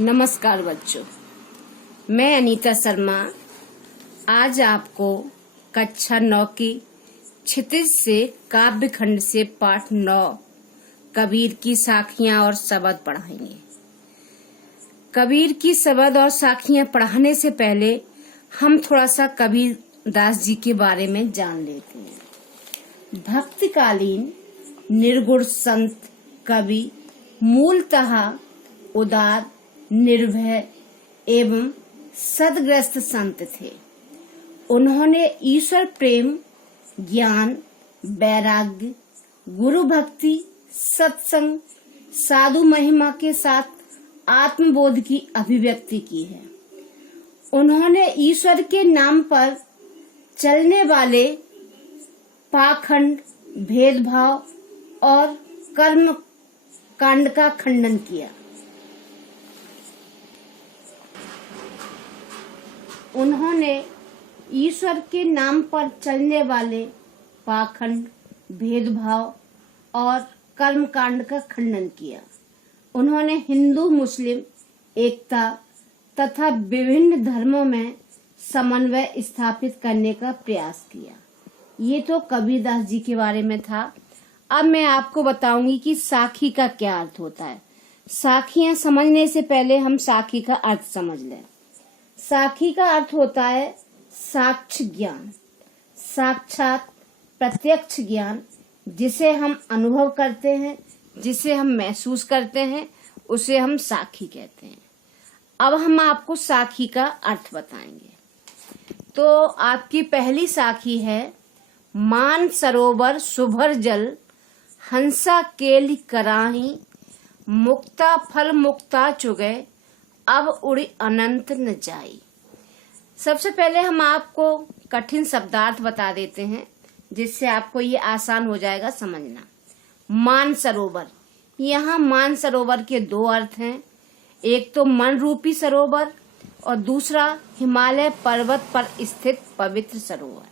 नमस्कार बच्चों, मैं अनीता शर्मा आज आपको कक्षा 9 की क्षितिज से काव्य खंड से पाठ 9 कबीर की साखियां और शब्द पढ़ाएंगे। कबीर की शब्द और साखियां पढ़ाने से पहले हम थोड़ा सा कबीर दास जी के बारे में जान लेते हैं। भक्तिकालीन निर्गुण संत कवि मूलतः उदार, निर्भय एवं सद्ग्रस्त संत थे। उन्होंने ईश्वर प्रेम, ज्ञान, वैराग्य, गुरु भक्ति, सत्संग, साधु महिमा के साथ आत्मबोध की अभिव्यक्ति की है। उन्होंने ईश्वर के नाम पर चलने वाले पाखंड, भेदभाव और कर्म कांड का खंडन किया। उन्होंने ईश्वर के नाम पर चलने वाले पाखंड, भेदभाव और कर्मकांड का खंडन किया। उन्होंने हिंदू मुस्लिम एकता तथा विभिन्न धर्मों में समन्वय स्थापित करने का प्रयास किया। ये तो कबीरदास जी के बारे में था। अब मैं आपको बताऊंगी कि साखी का क्या अर्थ होता है। साखियां समझने से पहले हम साखी का अर्थ समझ लें। साखी का अर्थ होता है साक्ष्य ज्ञान, साक्षात प्रत्यक्ष ज्ञान, जिसे हम अनुभव करते हैं, जिसे हम महसूस करते हैं, उसे हम साखी कहते हैं। अब हम आपको साखी का अर्थ बताएंगे। तो आपकी पहली साखी है, मान सरोवर सुभर जल, हंसा केल कराही, मुक्ता फल मुक्ता चुगे, अब उड़ी अनंत न जाई। सबसे पहले हम आपको कठिन शब्दार्थ बता देते हैं, जिससे आपको ये आसान हो जाएगा समझना। मान सरोवर, यहाँ मान सरोवर के दो अर्थ हैं। एक तो मन रूपी सरोवर और दूसरा हिमालय पर्वत पर स्थित पवित्र सरोवर।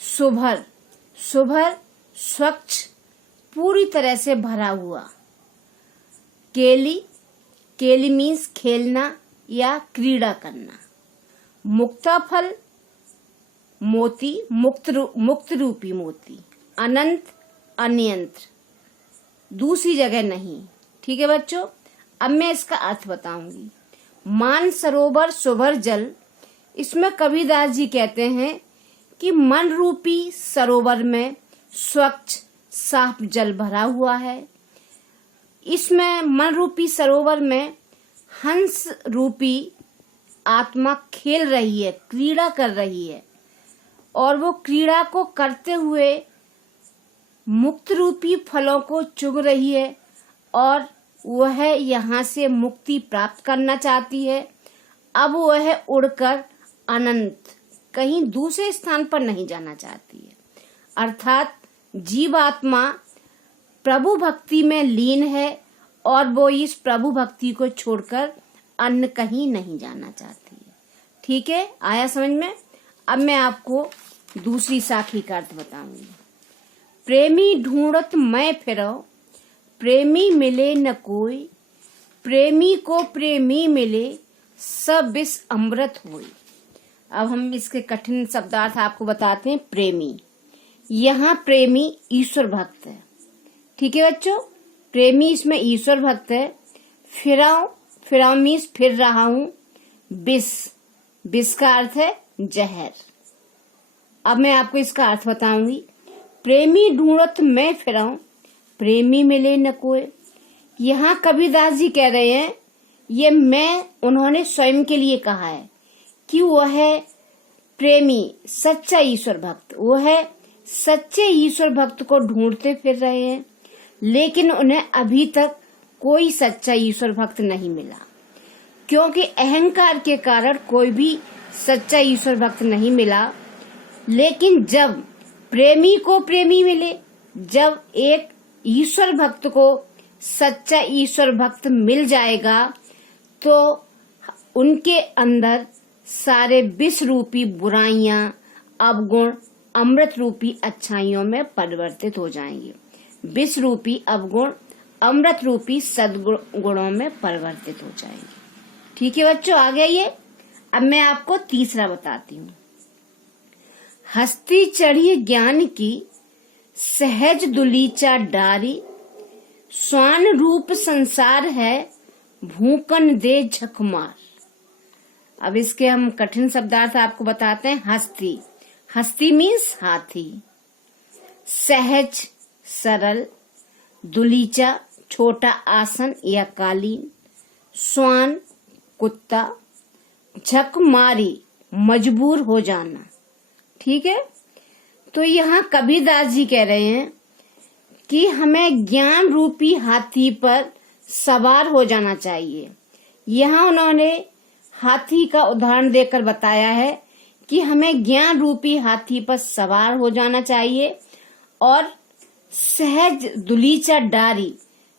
सुभर, सुभर स्वच्छ, पूरी तरह से भरा हुआ। केली, केली मीन्स खेलना या क्रीड़ा करना। मुक्ता फल, मोती, मुक्त रूपी मोती। अनंत, अनियंत्र, दूसरी जगह नहीं। ठीक है बच्चों, अब मैं इसका अर्थ बताऊंगी। मान सरोवर सुभर जल, इसमें कबीरदास जी कहते हैं कि मन रूपी सरोवर में स्वच्छ साफ जल भरा हुआ है। इसमें मन रूपी सरोवर में हंस रूपी आत्मा खेल रही है, क्रीड़ा कर रही है, और वो क्रीड़ा को करते हुए मुक्त रूपी फलों को चुग रही है और वह यहाँ से मुक्ति प्राप्त करना चाहती है। अब वह उड़कर अनंत कहीं दूसरे स्थान पर नहीं जाना चाहती है। अर्थात जीवात्मा प्रभु भक्ति में लीन है और वो इस प्रभु भक्ति को छोड़कर अन्य कहीं नहीं जाना चाहती है। ठीक है, आया समझ में? अब मैं आपको दूसरी साखी का अर्थ बताऊंगी। प्रेमी ढूंढत मैं फिरो, प्रेमी मिले न कोई, प्रेमी को प्रेमी मिले, सब विष अमृत होई। अब हम इसके कठिन शब्दार्थ आपको बताते हैं। प्रेमी, यहाँ प्रेमी ईश्वर भक्त है। ठीक है बच्चों, प्रेमी इसमें ईश्वर भक्त है। फिराऊं मीन्स फिर रहा हूं। विष, विष का अर्थ है जहर। अब मैं आपको इसका अर्थ बताऊंगी। प्रेमी ढूंढत मैं फिराऊं, प्रेमी मिले न कोई। यहाँ कबीरदास जी कह रहे हैं, ये मैं उन्होंने स्वयं के लिए कहा है कि वह है प्रेमी, सच्चा ईश्वर भक्त। वो है सच्चे ईश्वर भक्त को ढूंढते फिर रहे हैं, लेकिन उन्हें अभी तक कोई सच्चा ईश्वर भक्त नहीं मिला, क्योंकि अहंकार के कारण कोई भी सच्चा ईश्वर भक्त नहीं मिला। लेकिन जब प्रेमी को प्रेमी मिले, जब एक ईश्वर भक्त को सच्चा ईश्वर भक्त मिल जाएगा, तो उनके अंदर सारे विष रूपी बुराइयां, अवगुण अमृत रूपी अच्छाइयों में परिवर्तित हो जाएंगी। विष रूपी अवगुण अमृत रूपी सद्गुणों में परिवर्तित हो जाएंगे। ठीक है बच्चों, आ गया ये। अब मैं आपको तीसरा बताती हूँ। हस्ती चढ़ी ज्ञान की सहज दुलीचा डारी, स्वान रूप संसार है भूकन दे झकमार। अब इसके हम कठिन शब्दार्थ आपको बताते हैं। हस्ती, हस्ती मीन्स हाथी, सहज सरल, दुलीचा छोटा आसन या कालीन, स्वान कुत्ता, झकमारी मजबूर हो जाना। ठीक है, तो यहाँ कबीरदास जी कह रहे हैं कि हमें ज्ञान रूपी हाथी पर सवार हो जाना चाहिए। यहाँ उन्होंने हाथी का उदाहरण देकर बताया है कि हमें ज्ञान रूपी हाथी पर सवार हो जाना चाहिए और सहज दुलीचा डारी,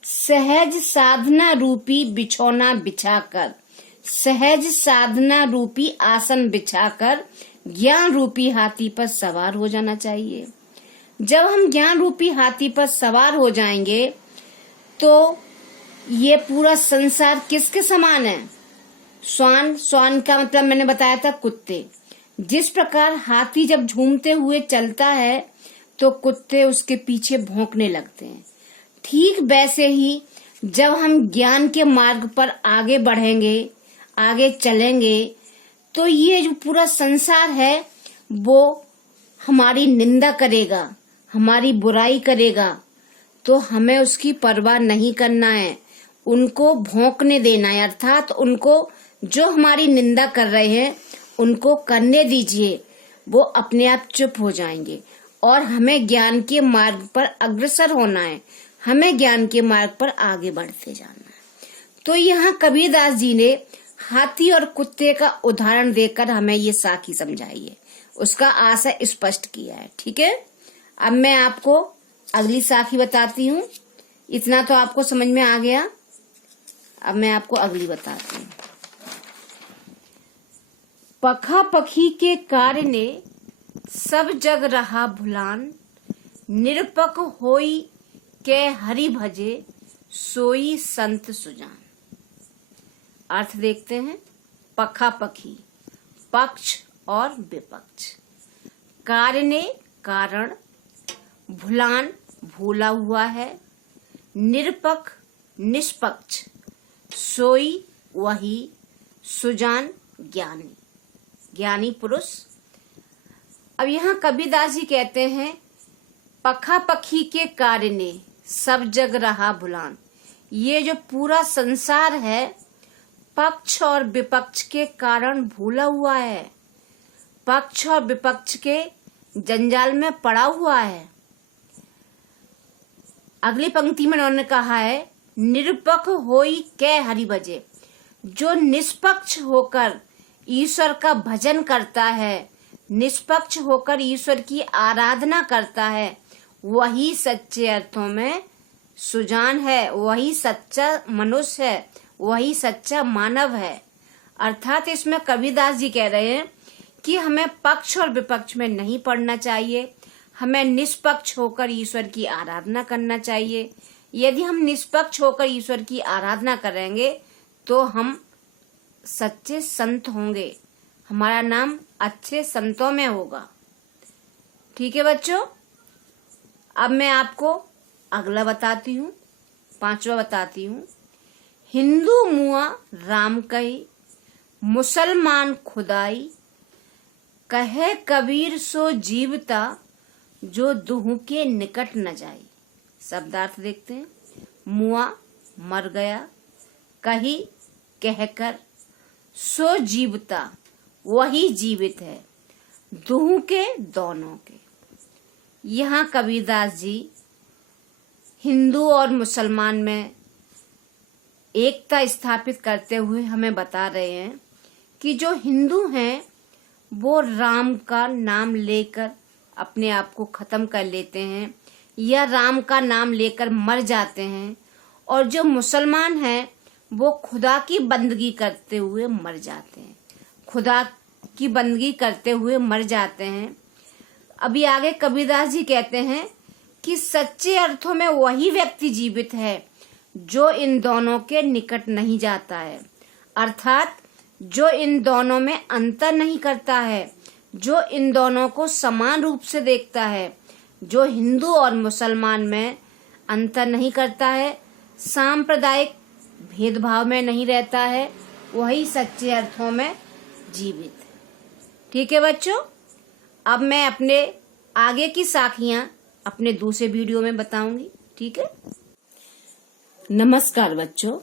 सहज साधना रूपी बिछौना बिछाकर, सहज साधना रूपी आसन बिछाकर ज्ञान रूपी हाथी पर सवार हो जाना चाहिए। जब हम ज्ञान रूपी हाथी पर सवार हो जाएंगे तो ये पूरा संसार किसके समान है? स्वान, स्वान का मतलब मैंने बताया था कुत्ते। जिस प्रकार हाथी जब झूमते हुए चलता है तो कुत्ते उसके पीछे भौंकने लगते हैं, ठीक वैसे ही जब हम ज्ञान के मार्ग पर आगे बढ़ेंगे, आगे चलेंगे, तो ये जो पूरा संसार है वो हमारी निंदा करेगा, हमारी बुराई करेगा, तो हमें उसकी परवाह नहीं करना है, उनको भौंकने देना है। अर्थात उनको, जो हमारी निंदा कर रहे हैं उनको करने दीजिए, वो अपने आप चुप हो जाएंगे और हमें ज्ञान के मार्ग पर अग्रसर होना है, हमें ज्ञान के मार्ग पर आगे बढ़ते जाना है। तो यहाँ कबीरदास जी ने हाथी और कुत्ते का उदाहरण देकर हमें ये साखी समझाई है, उसका आशय स्पष्ट किया है। ठीक है, अब मैं आपको अगली साखी बताती हूँ। इतना तो आपको समझ में आ गया, अब मैं आपको अगली बताती हूँ। पखा पखी के कार्य ने सब जग रहा भुलान, निरपक होई के हरि भजे सोई संत सुजान। अर्थ देखते हैं। पखा पखी, पक्ष और विपक्ष, कार्य ने कारण, भुलान भूला हुआ है, निरपक निष्पक्ष, सोई वही, सुजान ज्ञानी, ज्ञानी पुरुष। अब यहाँ कबीरदास जी कहते हैं पखा पखी के कार्य ने सब जग रहा भुलान। ये जो पूरा संसार है पक्ष और विपक्ष के कारण भूला हुआ है, पक्ष और विपक्ष के जंजाल में पड़ा हुआ है। अगली पंक्ति में उन्होंने कहा है निरपक होई कै हरि भजे। जो निष्पक्ष होकर ईश्वर का भजन करता है, निष्पक्ष होकर ईश्वर की आराधना करता है, वही सच्चे अर्थों में सुजान है, वही सच्चा मनुष्य है, वही सच्चा मानव है। अर्थात इसमें कबीरदास जी कह रहे हैं कि हमें पक्ष और विपक्ष में नहीं पड़ना चाहिए, हमें निष्पक्ष होकर ईश्वर की आराधना करना चाहिए। यदि हम निष्पक्ष होकर ईश्वर की आराधना करेंगे तो हम सच्चे संत होंगे, हमारा नाम अच्छे संतों में होगा। ठीक है बच्चों, अब मैं आपको अगला बताती हूँ, पांचवा बताती हूँ। हिंदू मुआ राम कही, मुसलमान खुदाई, कहे कबीर सो जीवता, जो दुहू के निकट न जाई। शब्दार्थ देखते हैं। मुआ मर गया, कही कहकर, सो जीवता वही जीवित है, दुहू के दोनों के। यहाँ कबीरदास जी हिंदू और मुसलमान में एकता स्थापित करते हुए हमें बता रहे हैं कि जो हिंदू हैं वो राम का नाम लेकर अपने आप को खत्म कर लेते हैं या राम का नाम लेकर मर जाते हैं, और जो मुसलमान हैं वो खुदा की बंदगी करते हुए मर जाते हैं, खुदा की बंदगी करते हुए मर जाते हैं। अभी आगे कबीरदास जी कहते हैं कि सच्चे अर्थों में वही व्यक्ति जीवित है जो इन दोनों के निकट नहीं जाता है, अर्थात जो इन दोनों में अंतर नहीं करता है, जो इन दोनों को समान रूप से देखता है, जो हिंदू और मुसलमान में अंतर नहीं करता है, सांप्रदायिक भेदभाव में नहीं रहता है, वही सच्चे अर्थों में जीवित है। ठीक है बच्चों, अब मैं अपने आगे की साखियां अपने दूसरे वीडियो में बताऊंगी। ठीक है। नमस्कार बच्चों,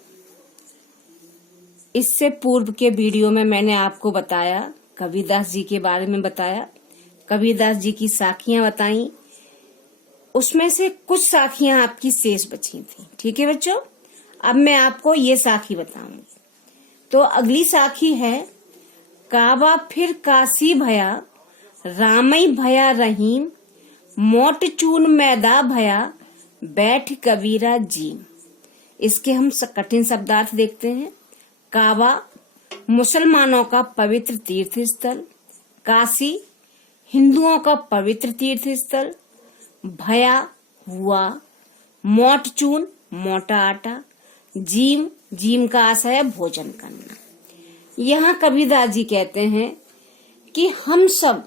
इससे पूर्व के वीडियो में मैंने आपको बताया, कबीरदास जी के बारे में बताया, कबीरदास जी की साखियां बताई, उसमें से कुछ साखियां आपकी शेष बची थी। ठीक है बच्चों, अब मैं आपको ये साखी बताऊंगी। तो अगली साखी है, काबा फिर काशी भया, रामई भया रहीम, मोट चून मैदा भया, बैठ कबीरा जी। इसके हम कठिन शब्दार्थ देखते हैं। काबा मुसलमानों का पवित्र तीर्थ स्थल, काशी हिंदुओं का पवित्र तीर्थ स्थल, भया हुआ, मोट चून मोटा आटा, जीम जीम का आशय है भोजन करना। यहाँ कबीरदास जी कहते हैं कि हम सब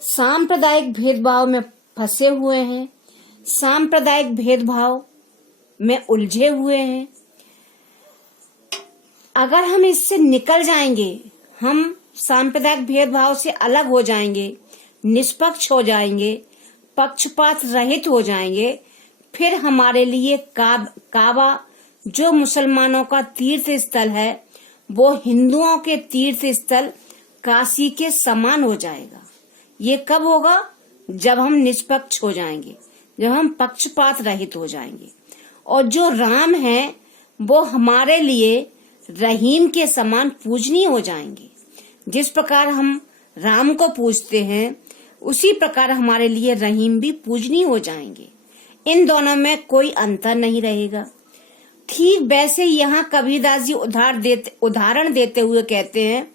सांप्रदायिक भेदभाव में फंसे हुए हैं, सांप्रदायिक भेदभाव में उलझे हुए हैं। अगर हम इससे निकल जाएंगे, हम सांप्रदायिक भेदभाव से अलग हो जाएंगे, निष्पक्ष हो जाएंगे, पक्षपात रहित हो जाएंगे, फिर हमारे लिए काबा जो मुसलमानों का तीर्थ स्थल है वो हिंदुओं के तीर्थ स्थल काशी के समान हो जाएगा। ये कब होगा? जब हम निष्पक्ष हो जाएंगे, जब हम पक्षपात रहित हो जाएंगे। और जो राम है वो हमारे लिए रहीम के समान पूजनीय हो जाएंगे। जिस प्रकार हम राम को पूजते हैं उसी प्रकार हमारे लिए रहीम भी पूजनीय हो जाएंगे। इन दोनों में कोई अंतर नहीं रहेगा। ठीक वैसे यहाँ कबीरदास जी उदाहरण देते हुए कहते हैं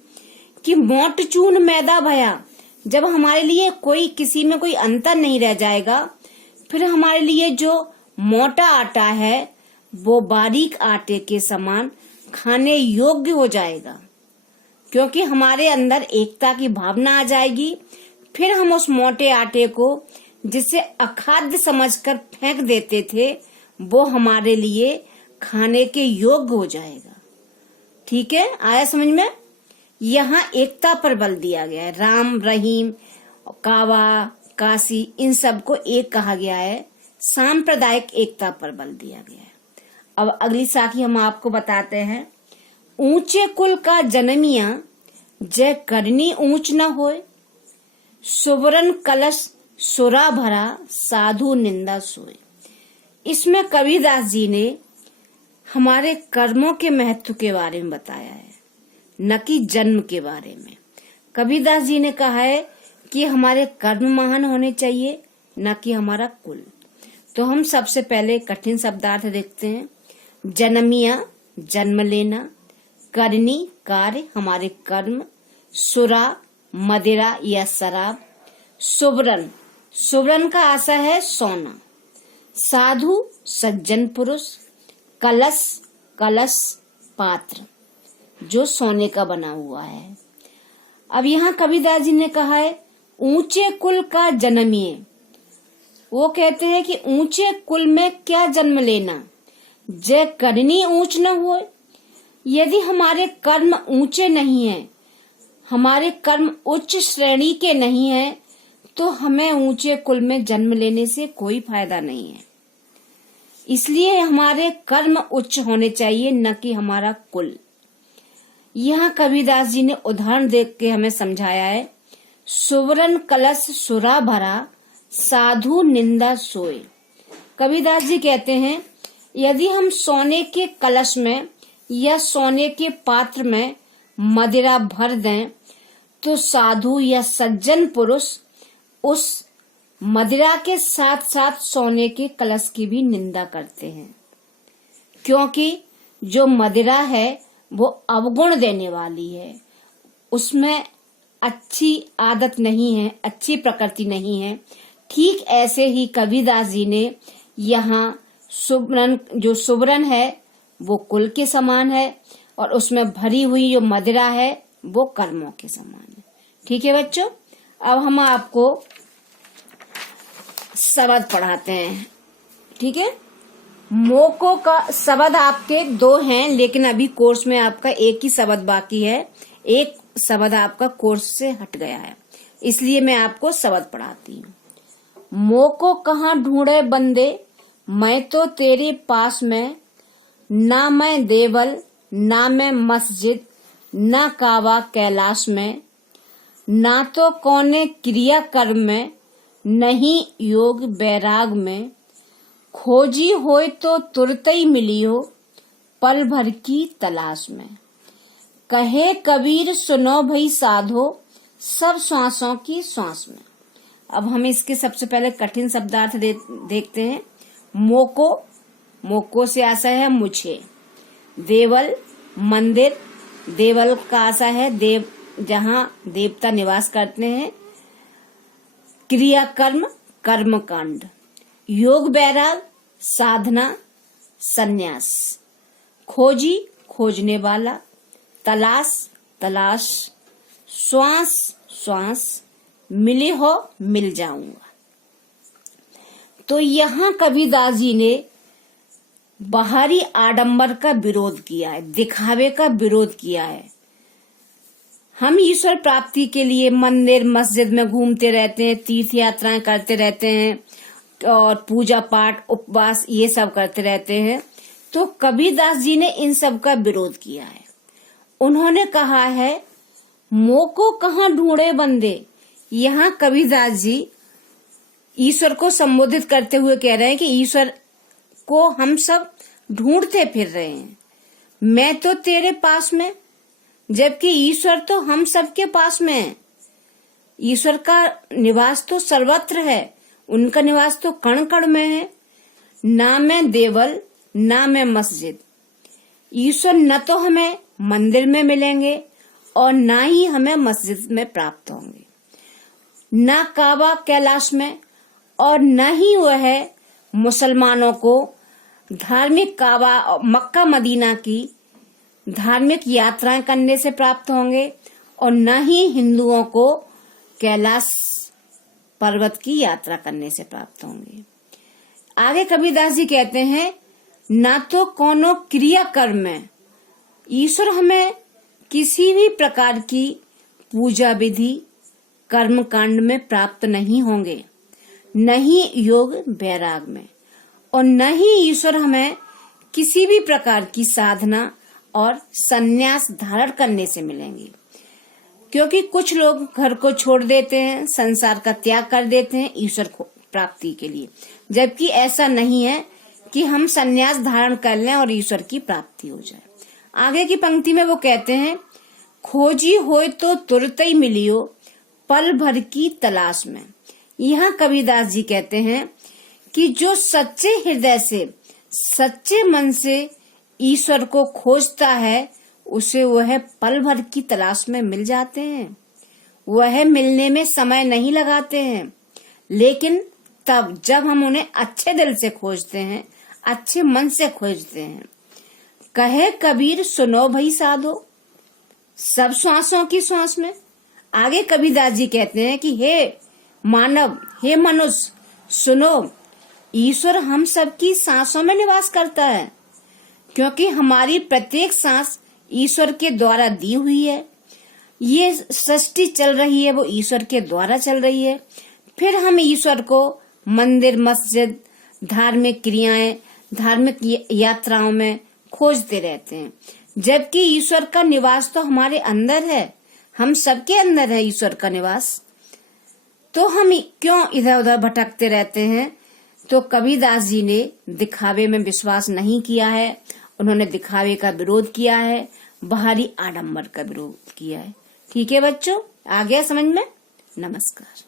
कि मोट चून मैदा भया, जब हमारे लिए कोई किसी में कोई अंतर नहीं रह जाएगा, फिर हमारे लिए जो मोटा आटा है वो बारीक आटे के समान खाने योग्य हो जाएगा, क्योंकि हमारे अंदर एकता की भावना आ जाएगी। फिर हम उस मोटे आटे को जिसे अखाद्य समझकर फेंक देते थे वो हमारे लिए खाने के योग्य हो जाएगा। ठीक है, आया समझ में? यहाँ एकता पर बल दिया गया है। राम, रहीम, काबा, काशी, इन सबको एक कहा गया है। सांप्रदायिक एकता पर बल दिया गया है। अब अगली साखी हम आपको बताते हैं। ऊंचे कुल का जन्मिया, जय करनी ऊंच न होए, सुवरन कलश सुरा भरा, साधु निंदा सोए। इसमें कबीरदास जी ने हमारे कर्मों के महत्व के बारे में बताया है, न कि जन्म के बारे में। कबीरदास जी ने कहा है कि हमारे कर्म महान होने चाहिए, न कि हमारा कुल। तो हम सबसे पहले कठिन शब्दार्थ देखते हैं। जन्मिया जन्म लेना, करनी कार्य हमारे कर्म, सुरा मदिरा या शराब, सुवरन सुवरन का आशय है सोना, साधु सज्जन पुरुष, कलश कलश पात्र जो सोने का बना हुआ है। अब यहाँ कबीरदास जी ने कहा है ऊंचे कुल का जन्मिए। वो कहते हैं कि ऊंचे कुल में क्या जन्म लेना, जय करनी ऊंच न हो। यदि हमारे कर्म ऊंचे नहीं है, हमारे कर्म उच्च श्रेणी के नहीं है, तो हमें ऊंचे कुल में जन्म लेने से कोई फायदा नहीं है। इसलिए हमारे कर्म उच्च होने चाहिए, न कि हमारा कुल। यहाँ कबीरदास जी ने उदाहरण देख के हमें समझाया है। सुवरन कलश सुरा भरा, साधु निंदा सोए। कबीरदास जी कहते हैं यदि हम सोने के कलश में या सोने के पात्र में मदिरा भर दें तो साधु या सज्जन पुरुष उस मदिरा के साथ साथ सोने के कलश की भी निंदा करते हैं, क्योंकि जो मदिरा है वो अवगुण देने वाली है, उसमें अच्छी आदत नहीं है, अच्छी प्रकृति नहीं है। ठीक ऐसे ही कबीरदास जी ने यहाँ सुबरन, जो सुबरन है वो कुल के समान है, और उसमें भरी हुई जो मदिरा है वो कर्मों के समान है। ठीक है बच्चों, अब हम आपको शब्द पढ़ाते हैं। ठीक है, मोको का शब्द आपके 2 हैं, लेकिन अभी कोर्स में आपका एक ही शब्द बाकी है। एक शब्द आपका कोर्स से हट गया है, इसलिए मैं आपको शब्द पढ़ाती हूँ। मोको कहाँ ढूंढे बंदे, मैं तो तेरे पास में, ना मैं देवल ना मैं मस्जिद, ना काबा कैलाश में, ना तो कौने क्रिया कर्म में, नहीं योग बैराग में, खोजी होए तो तुरत ही मिली हो, पल भर की तलाश में। कहे कबीर सुनो भई साधो, सब श्वासों की श्वास में। अब हम इसके सबसे पहले कठिन शब्दार्थ देखते हैं। मोको, मोको से आशा है मुझे। देवल, मंदिर, देवल का आशा है देव, जहाँ देवता निवास करते हैं। क्रिया कर्म, कर्म कांड। योग बैराग, साधना, संन्यास। खोजी, खोजने वाला। तलाश, तलाश। श्वास, श्वास। मिले हो, मिल जाऊंगा। तो यहाँ कबीरदास जी ने बाहरी आडंबर का विरोध किया है, दिखावे का विरोध किया है। हम ईश्वर प्राप्ति के लिए मंदिर मस्जिद में घूमते रहते हैं, तीर्थ यात्राएं करते रहते हैं, और पूजा पाठ उपवास ये सब करते रहते हैं। तो कबीरदास जी ने इन सब का विरोध किया है। उन्होंने कहा है मोको कहाँ ढूंढे बंदे। यहाँ कबीरदास जी ईश्वर को संबोधित करते हुए कह रहे हैं कि ईश्वर को हम सब ढूंढते फिर रहे हैं। मैं तो तेरे पास में, जबकि ईश्वर तो हम सबके पास में है। ईश्वर का निवास तो सर्वत्र है, उनका निवास तो कण कण में है। ना मैं देवल ना मैं मस्जिद। ईश्वर न तो हमें मंदिर में मिलेंगे और ना ही हमें मस्जिद में प्राप्त होंगे, ना काबा कैलाश में, और न ही वह मुसलमानों को धार्मिक काबा मक्का मदीना की धार्मिक यात्राएं करने से प्राप्त होंगे, और न ही हिंदुओं को कैलाश पर्वत की यात्रा करने से प्राप्त होंगे। आगे कबीरदास जी कहते हैं ना तो कोनो क्रिया कर्म में, ईश्वर हमें किसी भी प्रकार की पूजा विधि कर्म कांड में प्राप्त नहीं होंगे, न ही योग बैराग में, और न ही ईश्वर हमें किसी भी प्रकार की साधना और संन्यास धारण करने से मिलेंगे। क्योंकि कुछ लोग घर को छोड़ देते हैं, संसार का त्याग कर देते हैं ईश्वर प्राप्ति के लिए, जबकि ऐसा नहीं है कि हम संन्यास धारण कर लें और ईश्वर की प्राप्ति हो जाए। आगे की पंक्ति में वो कहते हैं खोजी होए तो तुरत ही मिलियो, पल भर की तलाश में। यहाँ कबीरदास जी कहते हैं कि जो सच्चे हृदय से सच्चे मन से ईश्वर को खोजता है, उसे वह पल भर की तलाश में मिल जाते हैं। वह मिलने में समय नहीं लगाते हैं, लेकिन तब जब हम उन्हें अच्छे दिल से खोजते हैं, अच्छे मन से खोजते हैं। कहे कबीर सुनो भई साधो, सब श्वासों की श्वास में। आगे कबीरदास जी कहते हैं कि हे मानव, हे मनुष्य, सुनो, ईश्वर हम सबकी सांसों में निवास करता है, क्योंकि हमारी प्रत्येक सांस ईश्वर के द्वारा दी हुई है। ये सृष्टि चल रही है वो ईश्वर के द्वारा चल रही है। फिर हम ईश्वर को मंदिर मस्जिद धार्मिक क्रियाएं धार्मिक यात्राओं में खोजते रहते हैं, जबकि ईश्वर का निवास तो हमारे अंदर है, हम सबके अंदर है ईश्वर का निवास। तो हम क्यों इधर उधर भटकते रहते हैं? तो कबीरदास जी ने दिखावे में विश्वास नहीं किया है, उन्होंने दिखावे का विरोध किया है, बाहरी आडंबर का विरोध किया है। ठीक है बच्चों, आ गया समझ में? नमस्कार।